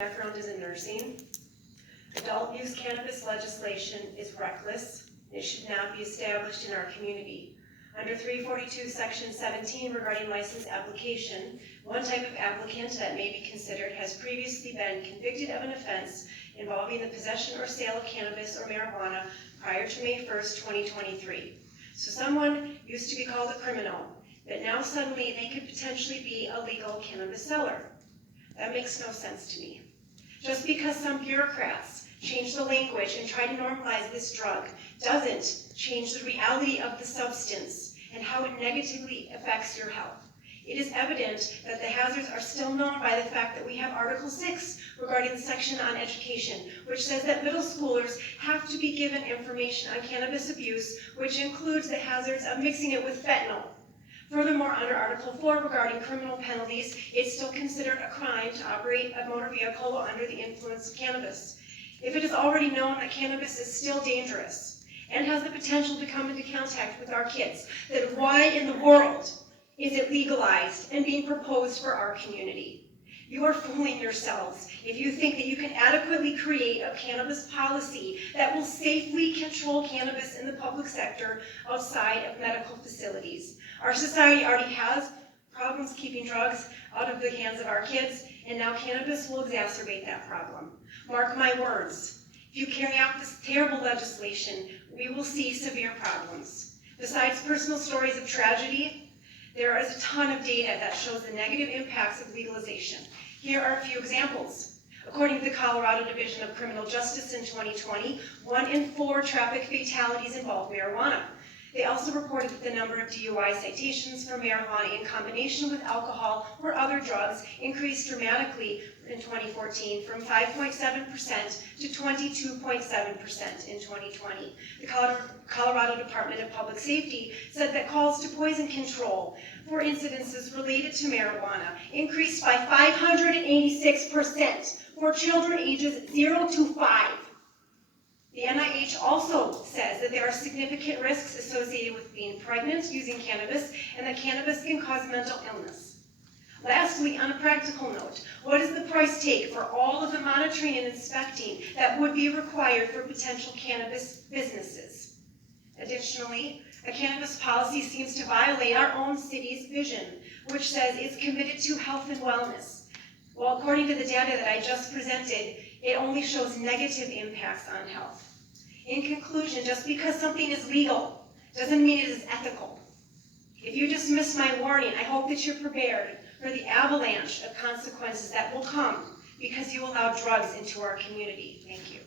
Background is in nursing. Adult use cannabis legislation is reckless. It should not be established in our community. Under 342 Section 17 regarding license application, one type of applicant that may be considered has previously been convicted of an offense involving the possession or sale of cannabis or marijuana prior to May 1st, 2023. So someone used to be called a criminal, but now suddenly they could potentially be a legal cannabis seller. That makes no sense to me. Just because some bureaucrats change the language and try to normalize this drug doesn't change the reality of the substance and how it negatively affects your health. It is evident that the hazards are still known by the fact that we have Article 6 regarding the section on education, which says that middle schoolers have to be given information on cannabis abuse, which includes the hazards of mixing it with fentanyl. Furthermore, under Article 4 regarding criminal penalties, it's still considered a crime to operate a motor vehicle under the influence of cannabis. If it is already known that cannabis is still dangerous and has the potential to come into contact with our kids, then why in the world is it legalized and being proposed for our community? You are fooling yourselves if you think that you can adequately create a cannabis policy that will safely control cannabis in the public sector outside of medical facilities. Our society already has problems keeping drugs out of the hands of our kids, and now cannabis will exacerbate that problem. Mark my words, if you carry out this terrible legislation, we will see severe problems. Besides personal stories of tragedy, there is a ton of data that shows the negative impacts of legalization. Here are a few examples. According to the Colorado Division of Criminal Justice in 2020, 1 in 4 traffic fatalities involved marijuana. They also reported that the number of DUI citations for marijuana in combination with alcohol or other drugs increased dramatically in 2014 from 5.7% to 22.7% in 2020. The Colorado Department of Public Safety said that calls to poison control for incidences related to marijuana increased by 586% for children ages 0 to 5. The NIH also says that there are significant risks associated with being pregnant using cannabis and that cannabis can cause mental illness. Lastly, on a practical note, what is the price tag for all of the monitoring and inspecting that would be required for potential cannabis businesses? Additionally, a cannabis policy seems to violate our own city's vision, which says it's committed to health and wellness. Well, according to the data that I just presented, it only shows negative impacts on health. In conclusion, just because something is legal doesn't mean it is ethical. If you just missed my warning, I hope that you're prepared for the avalanche of consequences that will come because you allow drugs into our community. Thank you.